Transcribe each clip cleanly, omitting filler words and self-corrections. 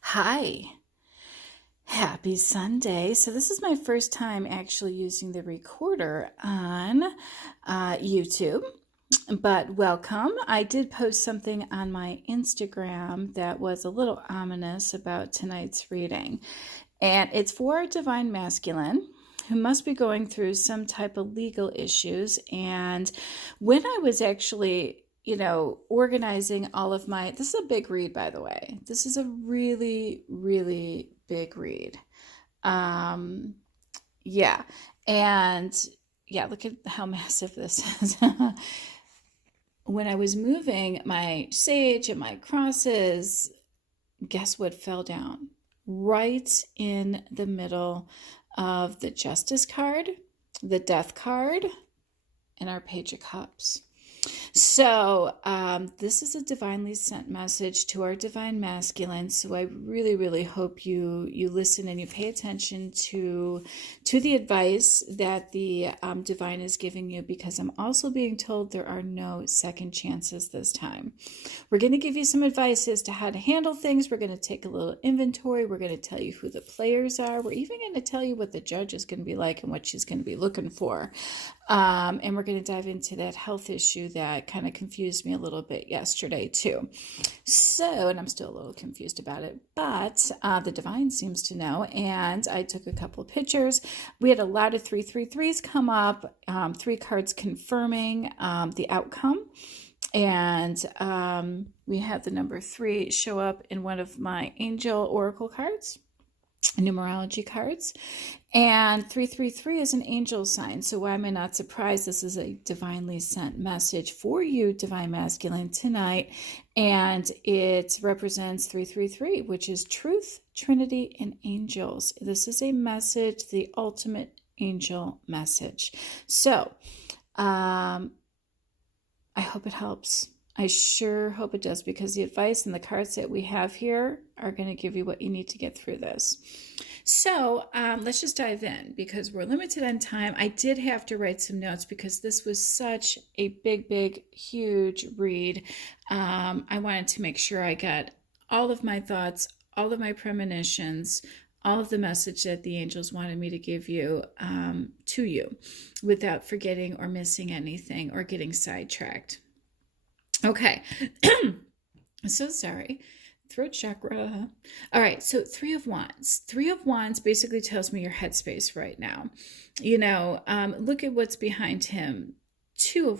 Hi, happy Sunday. So, this is my first time actually using the recorder on YouTube, but welcome. I did post something on my Instagram that was a little ominous about tonight's reading, and it's for a divine masculine who must be going through some type of legal issues. And when I was actually organizing all of this is a big read, by the way. This is a really, really big read. Um, yeah. And yeah, look at how massive this is. When I was moving my sage and my crosses, guess what fell down? Right in the middle of the Justice card, the Death card, and our Page of Cups. So this is a divinely sent message to our divine masculine. So I really, really hope you listen and you pay attention to the advice that the divine is giving you, because I'm also being told there are no second chances this time. We're going to give you some advice as to how to handle things. We're going to take a little inventory. We're going to tell you who the players are. We're even going to tell you what the judge is going to be like and what she's going to be looking for. And we're going to dive into that health issue that kind of confused me a little bit yesterday too. So, and I'm still a little confused about it, but the divine seems to know. And I took a couple of pictures. We had a lot of 333s come up, 3 cards confirming the outcome. And we had the number 3 show up in one of my angel oracle cards, numerology cards, and 333 is an angel sign. So why am I not surprised? This is a divinely sent message for you, divine masculine, tonight, and it represents 333, which is truth, trinity, and angels. This is a message, the ultimate angel message. So I hope it helps. I sure hope it does, because the advice and the cards that we have here are going to give you what you need to get through this. So let's just dive in, because we're limited on time. I did have to write some notes because this was such a big, huge read. I wanted to make sure I got all of my thoughts, all of my premonitions, all of the message that the angels wanted me to give you to you, without forgetting or missing anything or getting sidetracked. Okay. So sorry. Throat chakra. All right. So 3 of Wands. 3 of Wands basically tells me your headspace right now. Look at what's behind him. Two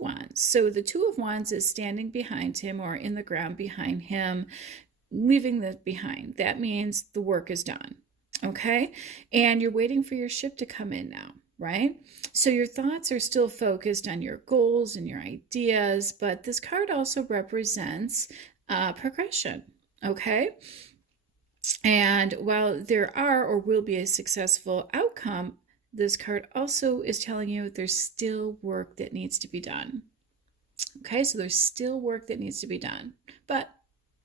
Wands. So the 2 of Wands is standing behind him or in the ground behind him, leaving that behind. That means the work is done. Okay. And you're waiting for your ship to come in now, right? So your thoughts are still focused on your goals and your ideas, but this card also represents progression, okay? And while there are or will be a successful outcome, this card also is telling you there's still work that needs to be done. Okay, so there's still work that needs to be done, but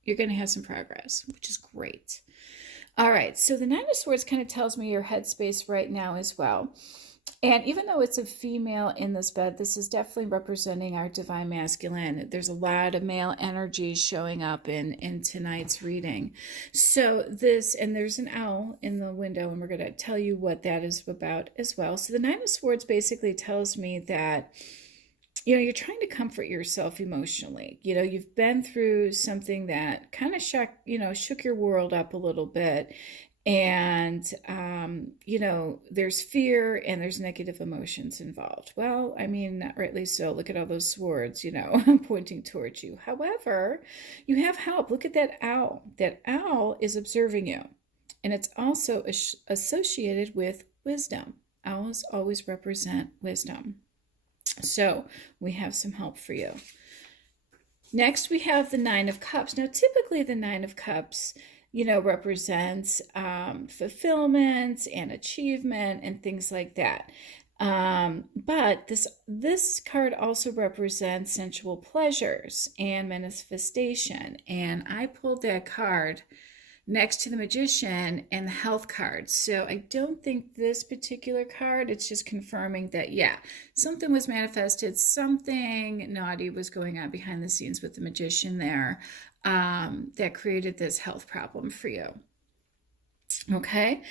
you're going to have some progress, which is great. All right, so the 9 of Swords kind of tells me your headspace right now as well. And even though it's a female in this bed, this is definitely representing our divine masculine. There's a lot of male energies showing up in tonight's reading. So and there's an owl in the window, and we're going to tell you what that is about as well. So the 9 of Swords basically tells me that you're trying to comfort yourself emotionally. You've been through something that kind of shook your world up a little bit. And, there's fear and there's negative emotions involved. Well, I mean, not rightly so. Look at all those swords, pointing towards you. However, you have help. Look at that owl. That owl is observing you. And it's also associated with wisdom. Owls always represent wisdom. So we have some help for you. Next, we have the 9 of Cups. Now, typically the 9 of Cups represents fulfillment and achievement and things like that. But this card also represents sensual pleasures and manifestation. And I pulled that card next to the Magician and the Health card. So I don't think this particular card, it's just confirming that, yeah, something was manifested, something naughty was going on behind the scenes with the Magician there. that created this health problem for you. Okay.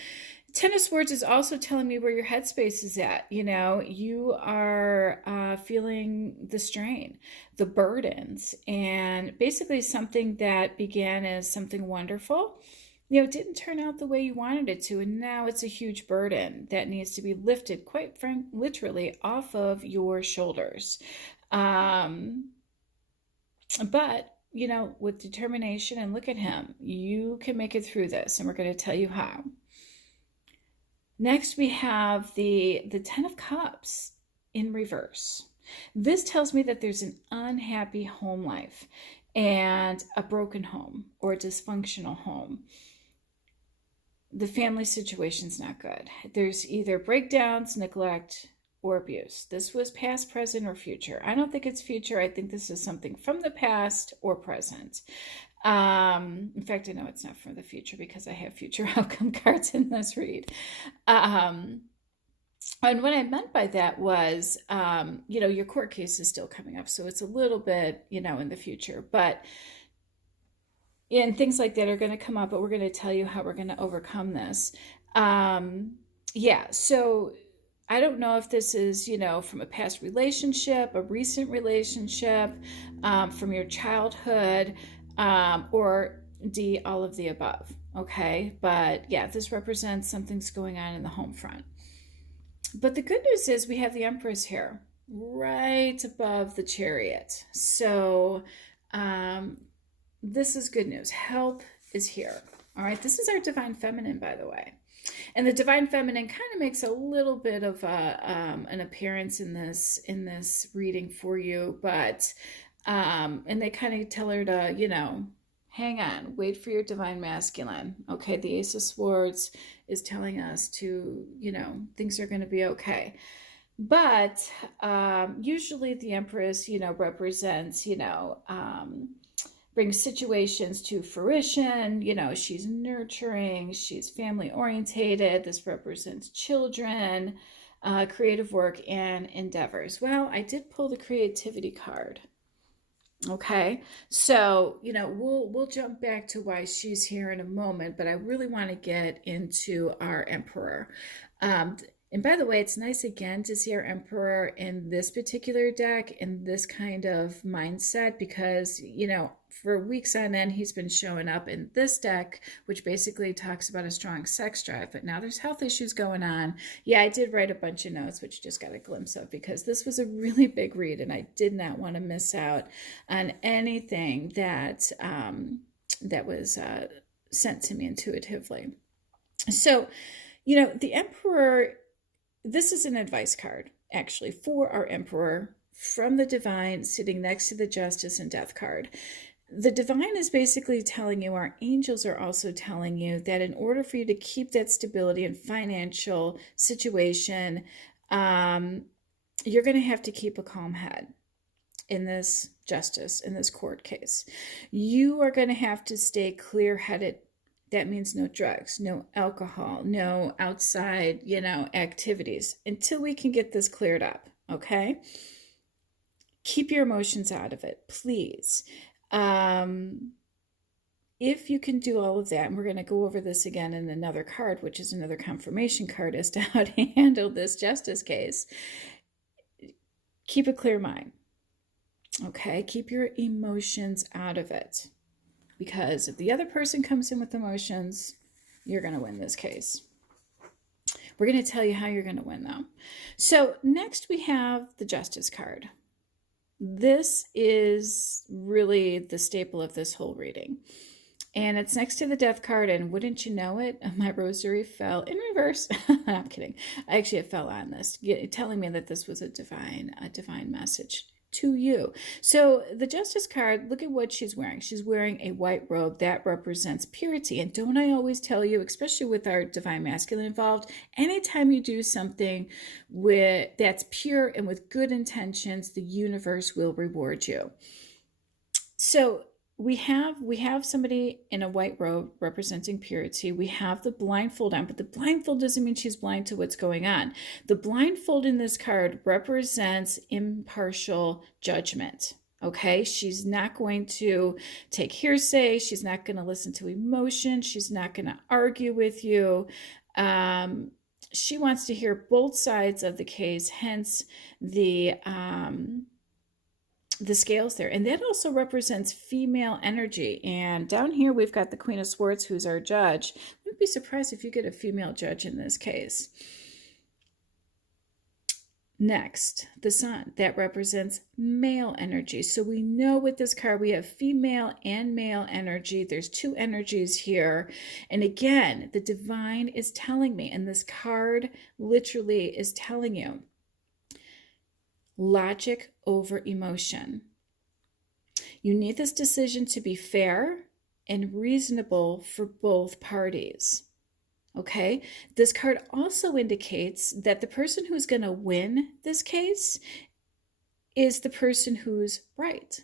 Ten of Swords is also telling me where your headspace is at. You are feeling the strain, the burdens, and basically something that began as something wonderful, it didn't turn out the way you wanted it to, and now it's a huge burden that needs to be lifted, quite literally, off of your shoulders. But with determination, and look at him, you can make it through this, and we're going to tell you how. Next, we have the Ten of Cups in reverse. This tells me that there's an unhappy home life and a broken home or a dysfunctional home. The family situation's not good. There's either breakdowns, neglect, or abuse. This was past, present, or future. I don't think it's future. I think this is something from the past or present. In fact, I know it's not from the future because I have future outcome cards in this read. And what I meant by that was, your court case is still coming up. So it's a little bit, in the future. But and things like that are going to come up, but we're going to tell you how we're going to overcome this. So I don't know if this is, from a past relationship, a recent relationship, from your childhood, or D, all of the above. Okay. But yeah, this represents something's going on in the home front. But the good news is we have the Empress here right above the Chariot. So, this is good news. Help is here. All right. This is our divine feminine, by the way. And the divine feminine kind of makes a little bit of an appearance in this reading for you, but and they kind of tell her to, hang on, wait for your divine masculine. Okay, the Ace of Swords is telling us to, things are going to be okay. But usually the Empress, represents, brings situations to fruition. She's nurturing, she's family orientated. This represents children, creative work, and endeavors. Well, I did pull the creativity card. Okay, so we'll jump back to why she's here in a moment, but I really want to get into our Emperor. And by the way, it's nice again to see our Emperor in this particular deck in this kind of mindset because, for weeks on end, he's been showing up in this deck, which basically talks about a strong sex drive. But now there's health issues going on. Yeah, I did write a bunch of notes, which you just got a glimpse of because this was a really big read and I did not want to miss out on anything that, that was sent to me intuitively. So, the Emperor... This is an advice card, actually, for our Emperor from the Divine sitting next to the Justice and Death card. The Divine is basically telling you, our angels are also telling you that in order for you to keep that stability and financial situation, you're going to have to keep a calm head in this justice, in this court case. You are going to have to stay clear-headed. That means no drugs, no alcohol, no outside, activities until we can get this cleared up, okay? Keep your emotions out of it, please. If you can do all of that, and we're going to go over this again in another card, which is another confirmation card as to how to handle this justice case, keep a clear mind, okay? Keep your emotions out of it. Because if the other person comes in with emotions, you're going to win this case. We're going to tell you how you're going to win, though. So next we have the Justice card. This is really the staple of this whole reading. And it's next to the Death card, and wouldn't you know it, my rosary fell in reverse. I'm kidding. Actually, it fell on this, telling me that this was a divine message to you. So the Justice card, look at what she's wearing. She's wearing a white robe that represents purity. And don't I always tell you, especially with our divine masculine involved, anytime you do something that's pure and with good intentions, the universe will reward you. So we have somebody in a white robe representing purity. We have the blindfold on, but the blindfold doesn't mean she's blind to what's going on. The blindfold in this card represents impartial judgment. Okay, she's not going to take hearsay. She's not going to listen to emotion. She's not going to argue with you. She wants to hear both sides of the case, hence the scales there. And that also represents female energy. And down here we've got the Queen of Swords, who's our judge. Wouldn't be surprised if you get a female judge in this case. Next, the Sun, that represents male energy. So we know with this card, we have female and male energy. There's two energies here. And again, the divine is telling me, and this card literally is telling you, logic over emotion. You need this decision to be fair and reasonable for both parties. Okay, this card also indicates that the person who's going to win this case is the person who's right.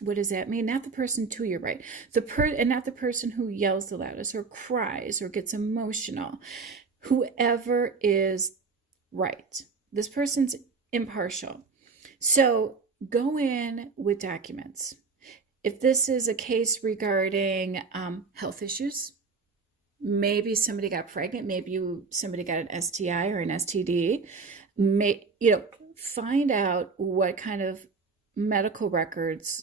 What does that mean? Not the person to your right, and not the person who yells the loudest or cries or gets emotional. Whoever is right. This person's impartial. So go in with documents. If this is a case regarding health issues, maybe somebody got pregnant, maybe somebody got an STI or an STD, find out what kind of medical records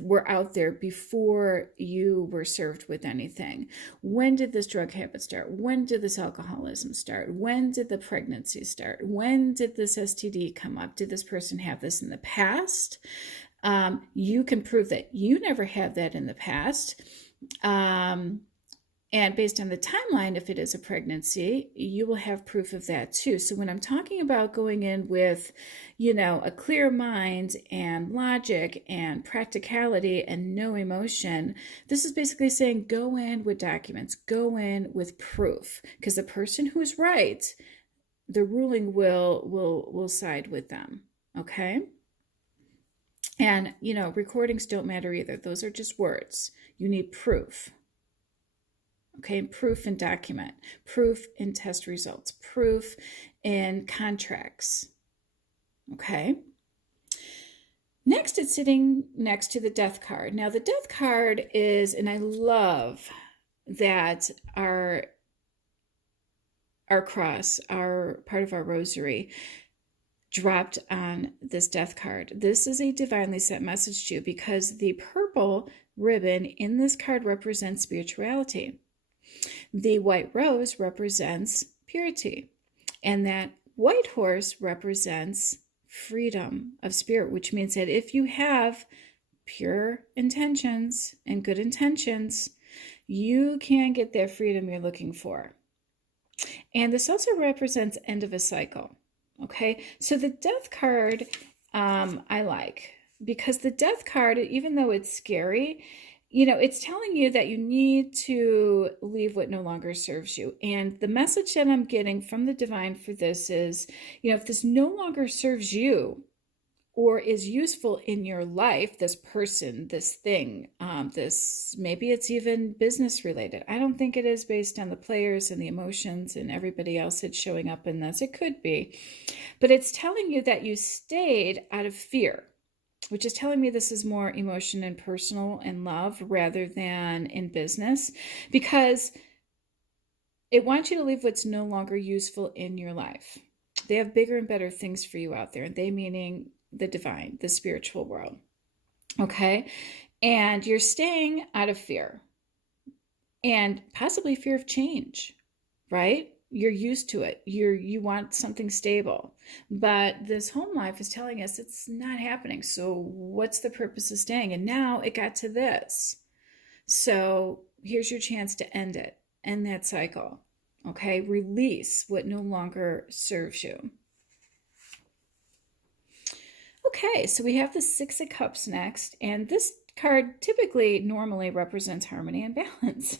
were out there before you were served with anything. When did this drug habit start? When did this alcoholism start? When did the pregnancy start? When did this STD come up? Did this person have this in the past? You can prove that you never had that in the past. And based on the timeline, if it is a pregnancy, you will have proof of that too. So when I'm talking about going in with, a clear mind and logic and practicality and no emotion, this is basically saying go in with documents, go in with proof, because the person who's right, the ruling will side with them. Okay. And, recordings don't matter either. Those are just words. You need proof. Okay, proof and document, proof in test results, proof in contracts. Okay. Next, it's sitting next to the Death card. Now, the Death card is, and I love that our cross, our part of our rosary, dropped on this Death card. This is a divinely sent message to you because the purple ribbon in this card represents spirituality. The white rose represents purity, and that white horse represents freedom of spirit, which means that if you have pure intentions and good intentions, you can get that freedom you're looking for. And this also represents end of a cycle. Okay, so the Death card I like, because the Death card, even though it's scary, it's telling you that you need to leave what no longer serves you. And the message that I'm getting from the divine for this is, if this no longer serves you or is useful in your life, this person, this thing, maybe it's even business related. I don't think it is based on the players and the emotions and everybody else that's showing up in this. It could be, but it's telling you that you stayed out of fear, which is telling me this is more emotion and personal and love rather than in business, because it wants you to leave what's no longer useful in your life. They have bigger and better things for you out there, and they meaning the divine, the spiritual world. Okay? And you're staying out of fear and possibly fear of change, right? You're used to it. You want something stable. But this home life is telling us it's not happening. So what's the purpose of staying? And now it got to this. So here's your chance to end it. End that cycle. Okay? Release what no longer serves you. Okay, so we have the Six of Cups next. And this card normally represents harmony and balance.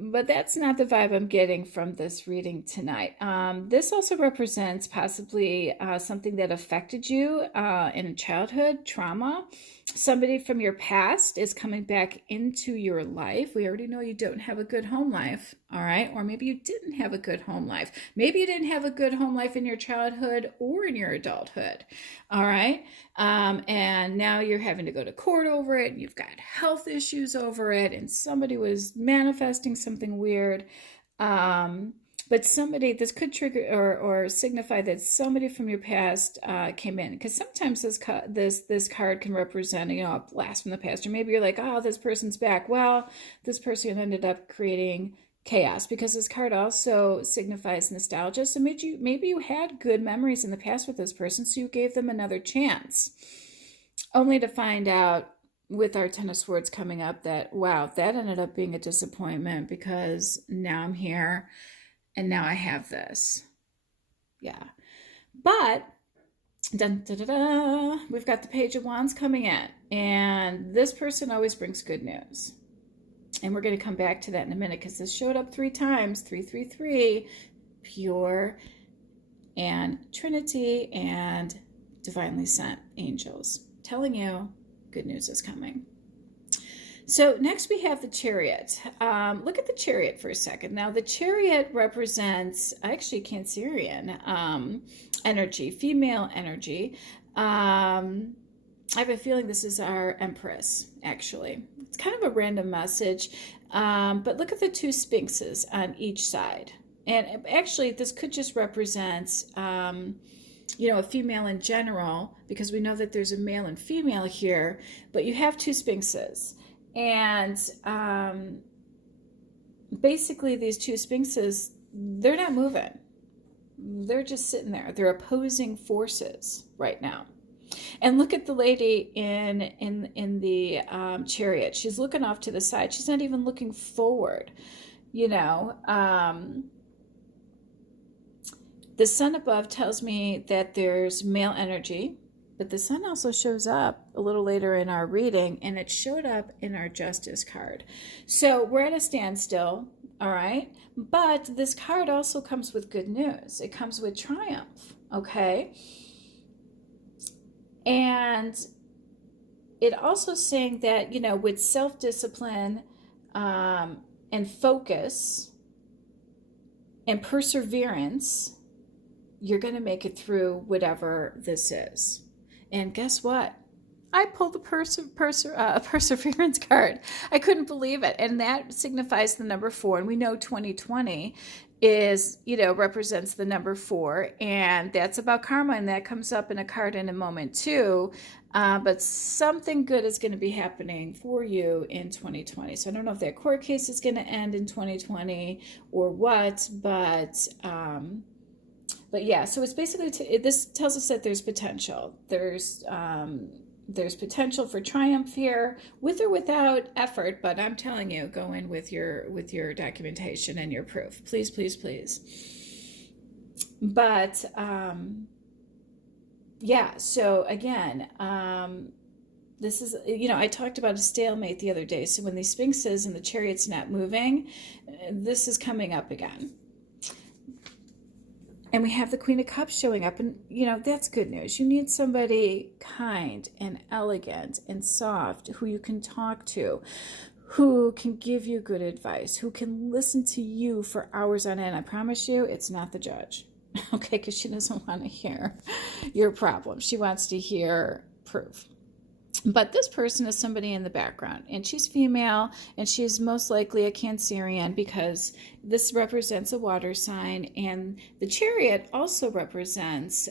But that's not the vibe I'm getting from this reading tonight. This also represents possibly something that affected you in childhood, trauma. Somebody from your past is coming back into your life. We already know you don't have a good home life, all right? Or maybe you didn't have a good home life. Maybe you didn't have a good home life in your childhood or in your adulthood, all right? And now you're having to go to court over it, and you've got health issues over it, and somebody was manifesting something weird. But somebody, this could trigger or signify that somebody from your past came in, because sometimes this card can represent, you know, a blast from the past, or maybe you're like, oh, this person's back. Well, this person ended up creating chaos, because this card also signifies nostalgia. So maybe you had good memories in the past with this person, so you gave them another chance, only to find out with our Ten of Swords coming up that, wow, that ended up being a disappointment, because now I'm here. And now I have this. Yeah. But, dun, da, da, da, we've got the Page of Wands coming in. And this person always brings good news. And we're going to come back to that in a minute, because this showed up 3 times. 333, pure, and Trinity, and divinely sent angels. Telling you good news is coming. So next we have the Chariot. Look at the Chariot for a second. Now the Chariot represents actually Cancerian energy, female energy. I have a feeling this is our Empress, actually. It's kind of a random message, but look at the 2 sphinxes on each side. And actually this could just represent you know, a female in general, because we know that there's a male and female here, but you have 2 sphinxes. And basically these 2 sphinxes, they're not moving. They're just sitting there. They're opposing forces right now. And look at the lady in the Chariot. She's looking off to the side. She's not even looking forward. You know, the sun above tells me that there's male energy. But the sun also shows up a little later in our reading, and it showed up in our Justice card. So we're at a standstill, all right? But this card also comes with good news. It comes with triumph, okay? And it also saying that, you know, with self-discipline and focus and perseverance, you're going to make it through whatever this is. And guess what? I pulled the perseverance card. I couldn't believe it. And that signifies the number 4. And we know 2020 is, you know, represents the number 4. And that's about karma. And that comes up in a card in a moment too. But something good is going to be happening for you in 2020. So I don't know if that court case is going to end in 2020 or what, but yeah, so it's basically, this tells us that there's potential. There's potential for triumph here, with or without effort, but I'm telling you, go in with your documentation and your proof. Please, please, please. But, yeah, so again, this is, you know, I talked about a stalemate the other day. So when the Sphinxes and the Chariot's not moving, this is coming up again. And we have the Queen of Cups showing up, and, you know, that's good news. You need somebody kind and elegant and soft who you can talk to, who can give you good advice, who can listen to you for hours on end. I promise you, it's not the judge, okay, because she doesn't want to hear your problem. She wants to hear proof. But this person is somebody in the background, and she's female, and she's most likely a Cancerian, because this represents a water sign, and the Chariot also represents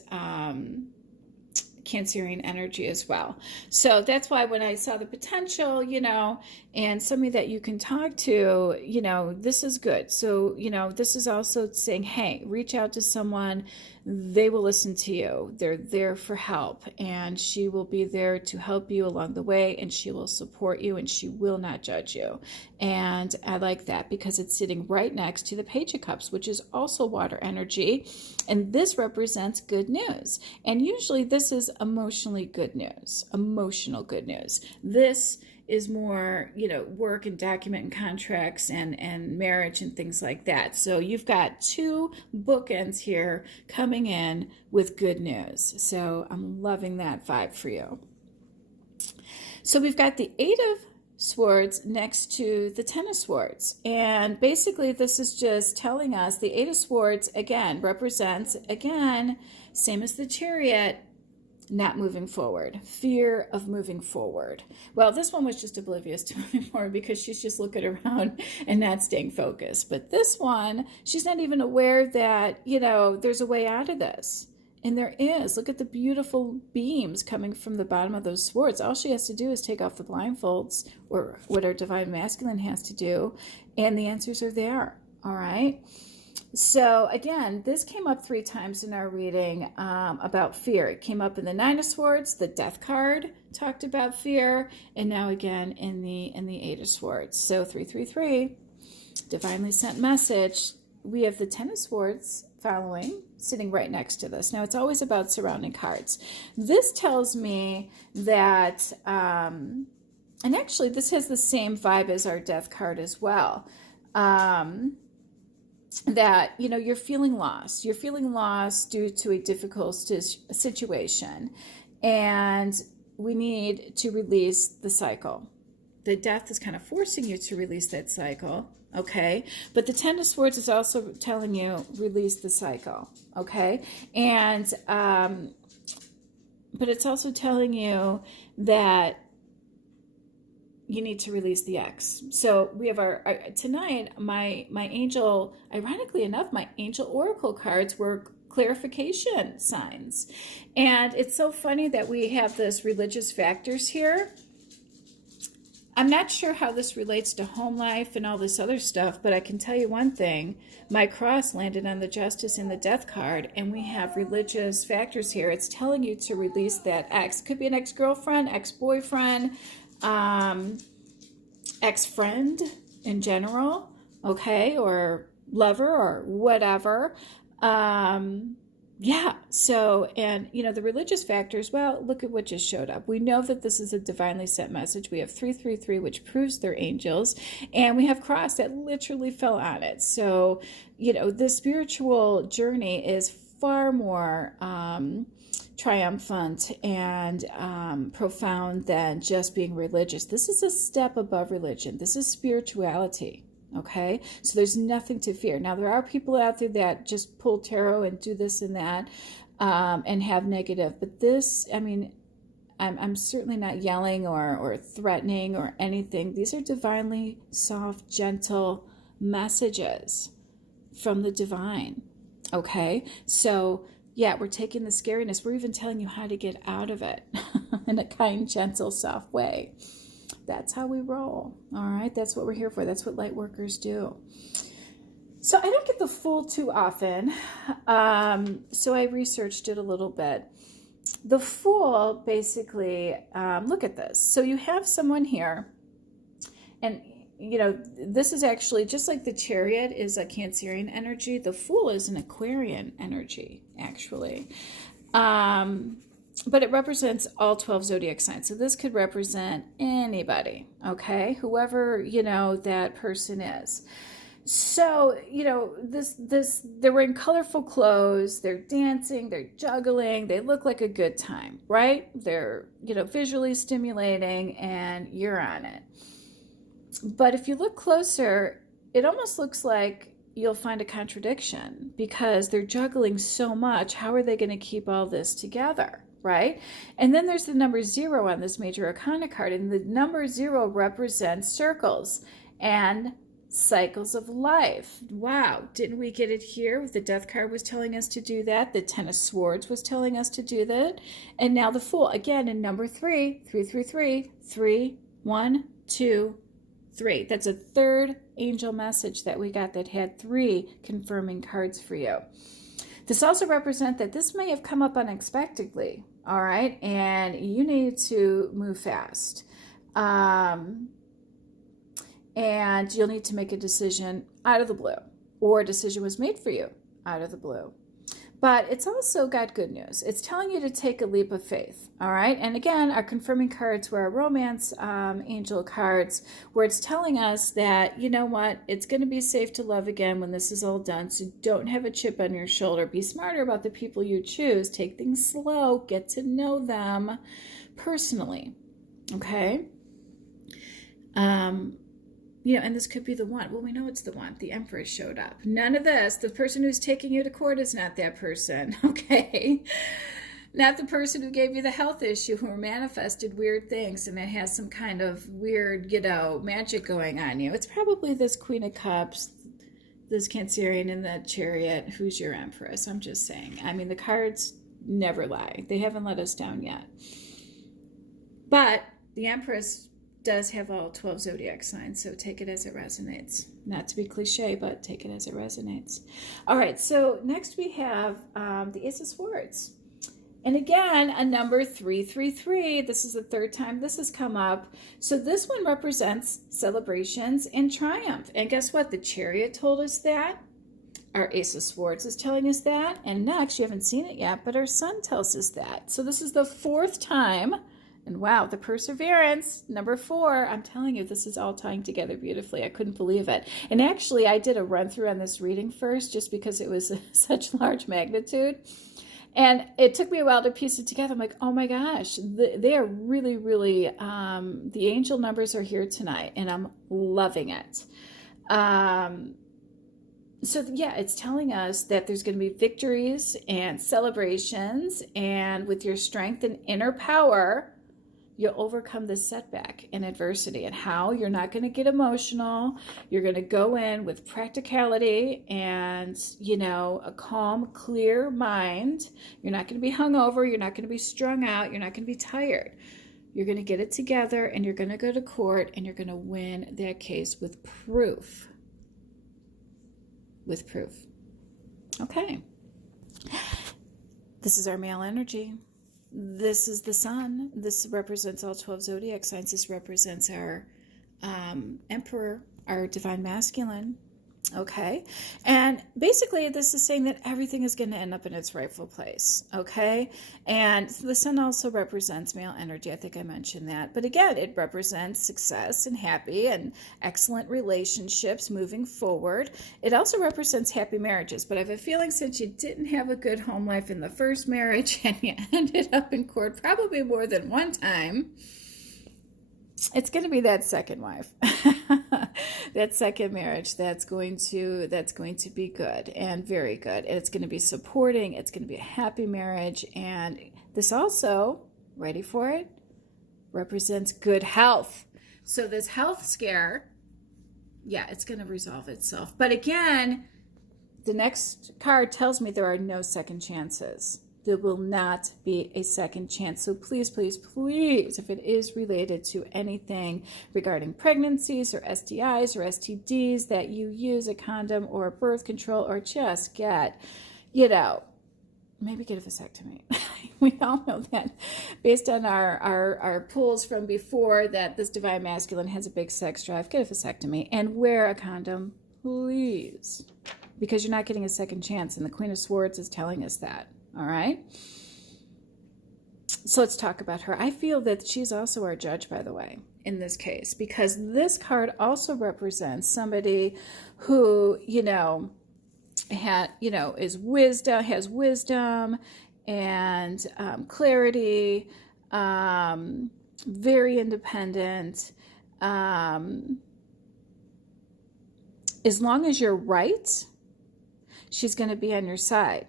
Cancerian energy as well. So that's why when I saw the potential, you know, and somebody that you can talk to, you know, this is good. So, you know, this is also saying, hey, reach out to someone. They will listen to you. They're there for help, and she will be there to help you along the way, and she will support you, and she will not judge you. And I like that, because it's sitting right next to the Page of Cups, which is also water energy, and this represents good news. And usually this is emotionally good news, emotional good news. This is more, you know, work and document and contracts and marriage and things like that. So you've got 2 bookends here coming in with good news. So I'm loving that vibe for you. So we've got the Eight of Swords next to the Ten of Swords. And basically this is just telling us the Eight of Swords, again, represents, again, same as the Chariot, not moving forward, fear of moving forward. Well, this one was just oblivious to moving forward because she's just looking around and not staying focused. But this one, she's not even aware that, you know, there's a way out of this. And there is. Look at the beautiful beams coming from the bottom of those swords. All she has to do is take off the blindfolds, or what our divine masculine has to do, and the answers are there. All right. So again, this came up 3 times in our reading about fear. It came up in the Nine of Swords, the Death card talked about fear, and now again in the Eight of Swords. So 333, divinely sent message. We have the Ten of Swords following, sitting right next to this. Now it's always about surrounding cards. This tells me that, and actually this has the same vibe as our Death card as well. That, you know, you're feeling lost. You're feeling lost due to a difficult situation. And we need to release the cycle. The Death is kind of forcing you to release that cycle. Okay. But the Ten of Swords is also telling you release the cycle. Okay. And, but it's also telling you that you need to release the X. So we have our tonight, my angel, ironically enough, my angel oracle cards were clarification signs. And it's so funny that we have this religious factors here. I'm not sure how this relates to home life and all this other stuff, but I can tell you one thing. My cross landed on the Justice and the Death card, and we have religious factors here. It's telling you to release that X. Could be an ex-girlfriend, ex-boyfriend, ex-friend in general, okay, or lover or whatever. Yeah, so, and you know, the religious factors, well, look at what just showed up. We know that this is a divinely sent message. We have 333, which proves they're angels, and we have cross that literally fell on it. So, you know, the spiritual journey is far more triumphant and profound than just being religious. This is a step above religion. This is spirituality. Okay, so there's nothing to fear. Now, there are people out there that just pull tarot and do this and that and have negative, but this, I mean, I'm certainly not yelling or threatening or anything. These are divinely soft, gentle messages from the divine. Okay, so yeah, we're taking the scariness. We're even telling you how to get out of it in a kind, gentle, soft way. That's how we roll. All right. That's what we're here for. That's what light workers do. So I don't get the Fool too often. So I researched it a little bit. The Fool basically, look at this. So you have someone here, and you know, this is actually just like the Chariot is a Cancerian energy. The Fool is an Aquarian energy, actually. But it represents all 12 zodiac signs. So this could represent anybody, okay? Whoever, you know, that person is. So, you know, they're wearing colorful clothes, they're dancing, they're juggling, they look like a good time, right? They're, you know, visually stimulating, and you're on it. But if you look closer, it almost looks like you'll find a contradiction because they're juggling so much. How are they going to keep all this together? Right? And then there's the number 0 on this major arcana card, and the number 0 represents circles and cycles of life. Wow, didn't we get it here? The Death card was telling us to do that. The Ten of Swords was telling us to do that. And now the Fool, again, in number 3, 333, 3, 1, 2, 3. That's a third angel message that we got that had 3 confirming cards for you. This also represents that this may have come up unexpectedly, all right? And you need to move fast. And you'll need to make a decision out of the blue, or a decision was made for you out of the blue. But it's also got good news. It's telling you to take a leap of faith, all right? And again, our confirming cards were our romance angel cards, where it's telling us that, you know what, it's going to be safe to love again when this is all done. So don't have a chip on your shoulder. Be smarter about the people you choose. Take things slow. Get to know them personally, Okay. And this could be the one. Well, we know it's the one. The Empress showed up. None of this. The person who's taking you to court is not that person. Okay. Not the person who gave you the health issue, who manifested weird things and that has some kind of weird, magic going on you. It's probably this Queen of Cups, this Cancerian in the Chariot, who's your Empress. I'm just saying. I mean, the cards never lie. They haven't let us down yet. But the Empress does have all 12 zodiac signs, so take it as it resonates. Not to be cliche, but take it as it resonates. All right, so next we have the Ace of Swords. And again, a number 333. This is the third time this has come up. So this one represents celebrations and triumph. And guess what? The Chariot told us that. Our Ace of Swords is telling us that. And next, you haven't seen it yet, but our Sun tells us that. So this is the fourth time. And wow, the Perseverance, number 4. I'm telling you, this is all tying together beautifully. I couldn't believe it. And actually, I did a run through on this reading first, just because it was such large magnitude. And it took me a while to piece it together. I'm like, oh my gosh, they are really, really, the angel numbers are here tonight, and I'm loving it. So yeah, it's telling us that there's going to be victories and celebrations, and with your strength and inner power, you'll overcome this setback and adversity. And how? You're not going to get emotional. You're going to go in with practicality and, a calm, clear mind. You're not going to be hungover. You're not going to be strung out. You're not going to be tired. You're going to get it together, and you're going to go to court, and you're going to win that case with proof. With proof. Okay. This is our male energy. This is the Sun. This represents all 12 zodiac signs. This represents our Emperor, our divine masculine. Okay. And basically, this is saying that everything is going to end up in its rightful place. Okay. And the Sun also represents male energy. I think I mentioned that. But again, it represents success and happy and excellent relationships moving forward. It also represents happy marriages. But I have a feeling, since you didn't have a good home life in the first marriage and you ended up in court probably more than one time, it's going to be that second wife, that second marriage that's going to be good and very good. And it's going to be supporting. It's going to be a happy marriage. And this also, ready for it, represents good health. So this health scare, yeah, it's going to resolve itself. But again, the next card tells me there are no second chances. There will not be a second chance. So please, please, please, if it is related to anything regarding pregnancies or STIs or STDs, that you use a condom or birth control, or just get, maybe get a vasectomy. We all know that, based on our pulls from before, that this divine masculine has a big sex drive. Get a vasectomy and wear a condom, please, because you're not getting a second chance. And the Queen of Swords is telling us that. All right. So let's talk about her. I feel that she's also our judge, by the way, in this case, because this card also represents somebody who, has wisdom and clarity, very independent. As long as you're right, she's going to be on your side.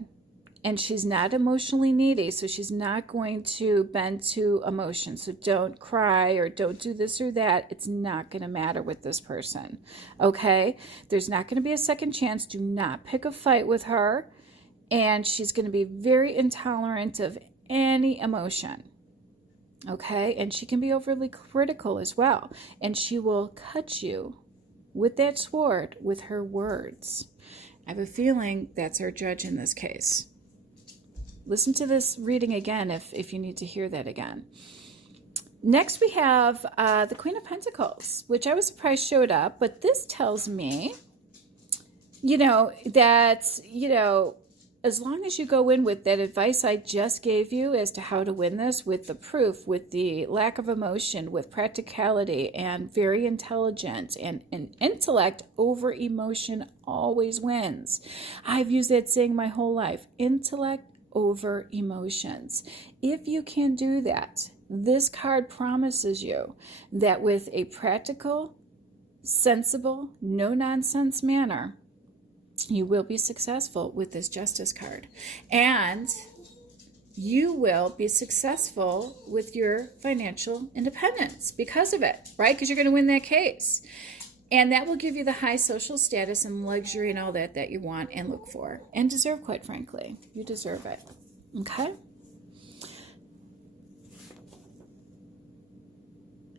And she's not emotionally needy, so she's not going to bend to emotion. So don't cry or don't do this or that. It's not going to matter with this person, okay? There's not going to be a second chance. Do not pick a fight with her. And she's going to be very intolerant of any emotion, okay? And she can be overly critical as well. And she will cut you with that sword with her words. I have a feeling that's our judge in this case. Listen to this reading again if you need to hear that again. Next, we have the Queen of Pentacles, which I was surprised showed up. But this tells me, that, as long as you go in with that advice I just gave you as to how to win this, with the proof, with the lack of emotion, with practicality, and very intelligent, and intellect over emotion always wins. I've used that saying my whole life. Intellect over emotions. If you can do that, This card promises you that with a practical, sensible, no-nonsense manner, you will be successful with this Justice card. And you will be successful with your financial independence because of it, right? Because you're going to win that case. And that will give you the high social status and luxury and all that you want and look for and deserve, quite frankly. You deserve it. Okay?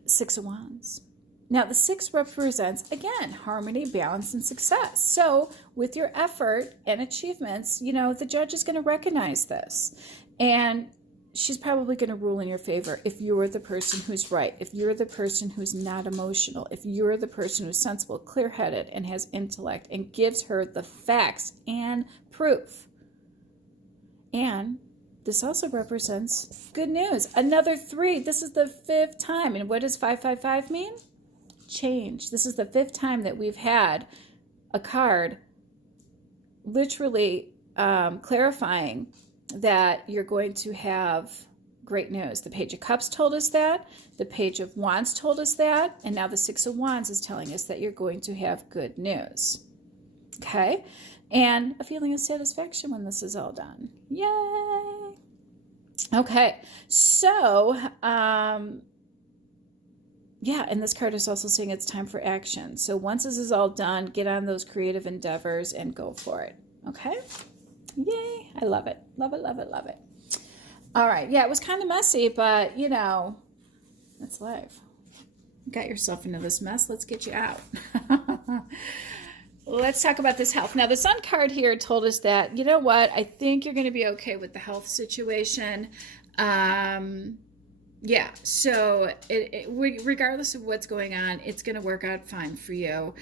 Six of Wands. Now, the 6 represents, again, harmony, balance, and success. So with your effort and achievements, you know, the judge is going to recognize this. And she's probably going to rule in your favor if you're the person who's right, if you're the person who's not emotional, if you're the person who's sensible, clear-headed, and has intellect, and gives her the facts and proof. And this also represents good news. Another 3. This is the 5th time. And what does 555 mean? Change. This is the 5th time that we've had a card literally clarifying that you're going to have great news. The Page of Cups told us that. The Page of Wands told us that. And now the 6 of Wands is telling us that you're going to have good news. Okay? And a feeling of satisfaction when this is all done. Yay! Okay. So, yeah, and this card is also saying it's time for action. So once this is all done, get on those creative endeavors and go for it. Okay? Yay. I love it. Love it, love it, love it. All right. Yeah, it was kind of messy, but, you know, it's life. You got yourself into this mess. Let's get you out. Let's talk about this health. Now, the Sun card here told us that, you know what, I think you're going to be okay with the health situation. Yeah, so regardless of what's going on, it's going to work out fine for you.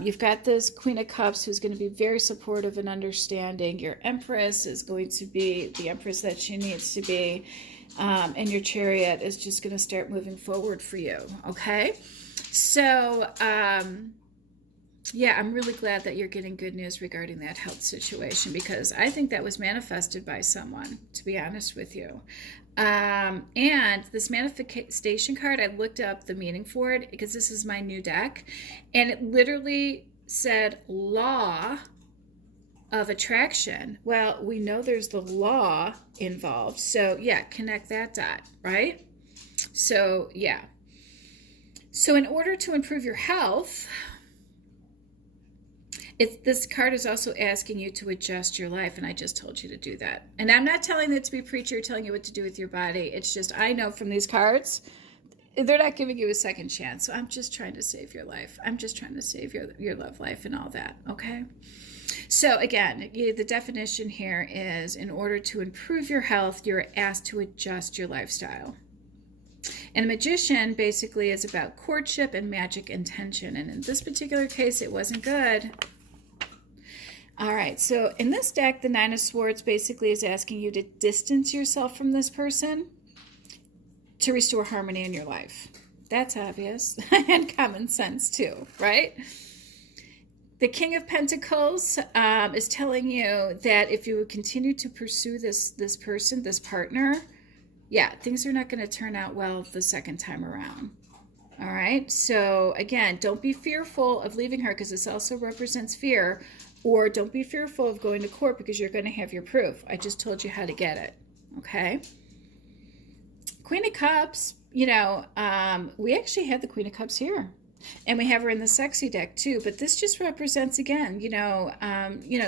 You've got this Queen of Cups who's going to be very supportive and understanding. Your Empress is going to be the Empress that she needs to be. And your Chariot is just going to start moving forward for you, okay? So, yeah, I'm really glad that you're getting good news regarding that health situation because I think that was manifested by someone, to be honest with you. And this manifestation card, I looked up the meaning for it because this is my new deck, and it literally said law of attraction. Well, we know there's the law involved, so yeah, connect that dot, right? So yeah. So in order to improve your health, this card is also asking you to adjust your life, and I just told you to do that. And I'm not telling it to be preachy or telling you what to do with your body. It's just I know from these cards, they're not giving you a second chance. So I'm just trying to save your life. I'm just trying to save your love life and all that, okay? So again, the definition here is in order to improve your health, you're asked to adjust your lifestyle. And a magician basically is about courtship and magic intention. And in this particular case, it wasn't good. All right, so in this deck, the Nine of Swords basically is asking you to distance yourself from this person to restore harmony in your life. That's obvious and common sense too, right? The King of Pentacles is telling you that if you continue to pursue this person, this partner, yeah, things are not going to turn out well the second time around. All right, so again, don't be fearful of leaving her because this also represents fear. Or don't be fearful of going to court because you're going to have your proof. I just told you how to get it, okay? Queen of Cups, you know, we actually had the Queen of Cups here. And we have her in the sexy deck too. But this just represents, again, you know,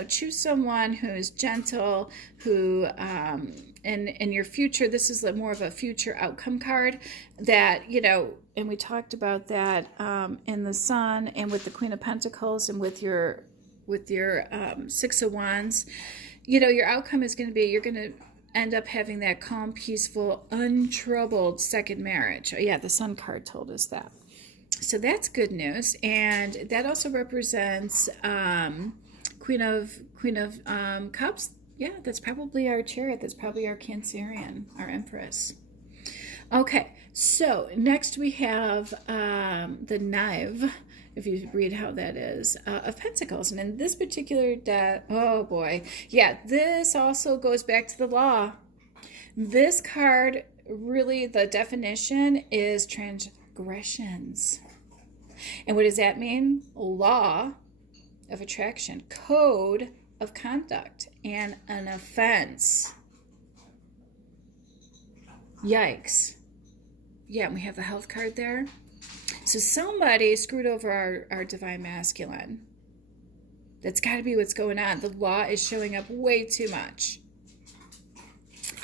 choose someone who's gentle, who, in your future, this is more of a future outcome card that, you know, and we talked about that in the Sun and with the Queen of Pentacles and with your Six of Wands, you know, your outcome is going to be you're going to end up having that calm, peaceful, untroubled second marriage. Yeah, the Sun card told us that. So that's good news. And that also represents Queen of Cups. Yeah, that's probably our Chariot. That's probably our Cancerian, our Empress. Okay, so next we have the Knave, if you read how that is, of Pentacles. And in this particular deck, oh boy, yeah, this also goes back to the law. This card really the definition is transgressions. And what does that mean? Law of attraction, code of conduct, and an offense. Yikes. Yeah, and we have the health card there. So somebody screwed over our divine masculine. That's got to be what's going on. The law is showing up way too much.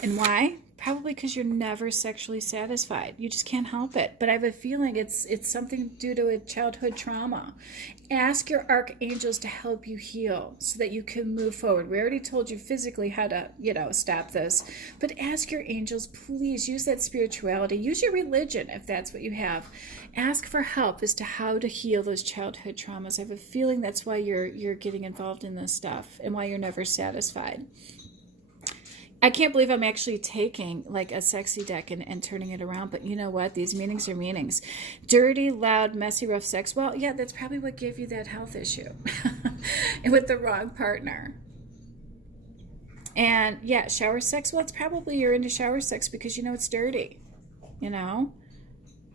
And why? Probably because you're never sexually satisfied. You just can't help it. But I have a feeling it's something due to a childhood trauma. Ask your archangels to help you heal so that you can move forward. We already told you physically how to, stop this. But ask your angels, please use that spirituality. Use your religion if that's what you have. Ask for help as to how to heal those childhood traumas. I have a feeling that's why you're getting involved in this stuff and why you're never satisfied. I can't believe I'm actually taking like a sexy deck and turning it around. But you know what? These meanings are meanings. Dirty, loud, messy, rough sex. Well, yeah, that's probably what gave you that health issue and with the wrong partner. And yeah, shower sex. Well, it's probably you're into shower sex because it's dirty.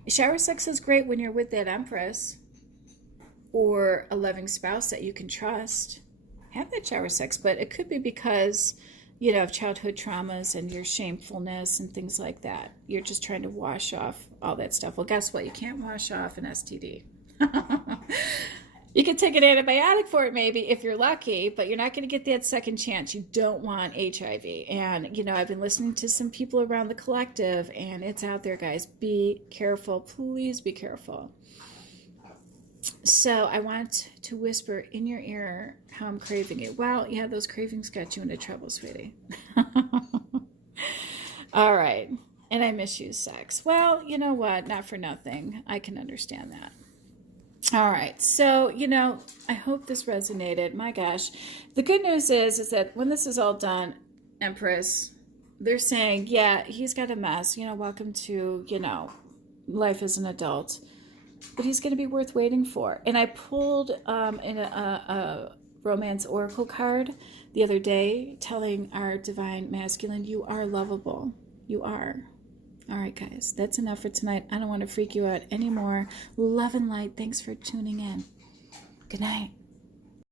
Shower sex is great when you're with that empress or a loving spouse that you can trust. Have that shower sex, but it could be because of childhood traumas and your shamefulness and things like that. You're just trying to wash off all that stuff. Well, guess what? You can't wash off an STD. You can take an antibiotic for it maybe if you're lucky, but you're not going to get that second chance. You don't want HIV. And, I've been listening to some people around the collective, and it's out there, guys. Be careful. Please be careful. So I want to whisper in your ear how I'm craving it. Well, yeah, those cravings got you into trouble, sweetie. All right. And I misuse sex. Well, you know what? Not for nothing. I can understand that. All right. So, I hope this resonated. My gosh. The good news is that when this is all done, Empress, they're saying, yeah, he's got a mess. Welcome to, life as an adult. But he's going to be worth waiting for. And I pulled in a romance oracle card the other day telling our divine masculine, you are lovable. You are. All right, guys, that's enough for tonight. I don't want to freak you out anymore. Love and light. Thanks for tuning in. Good night.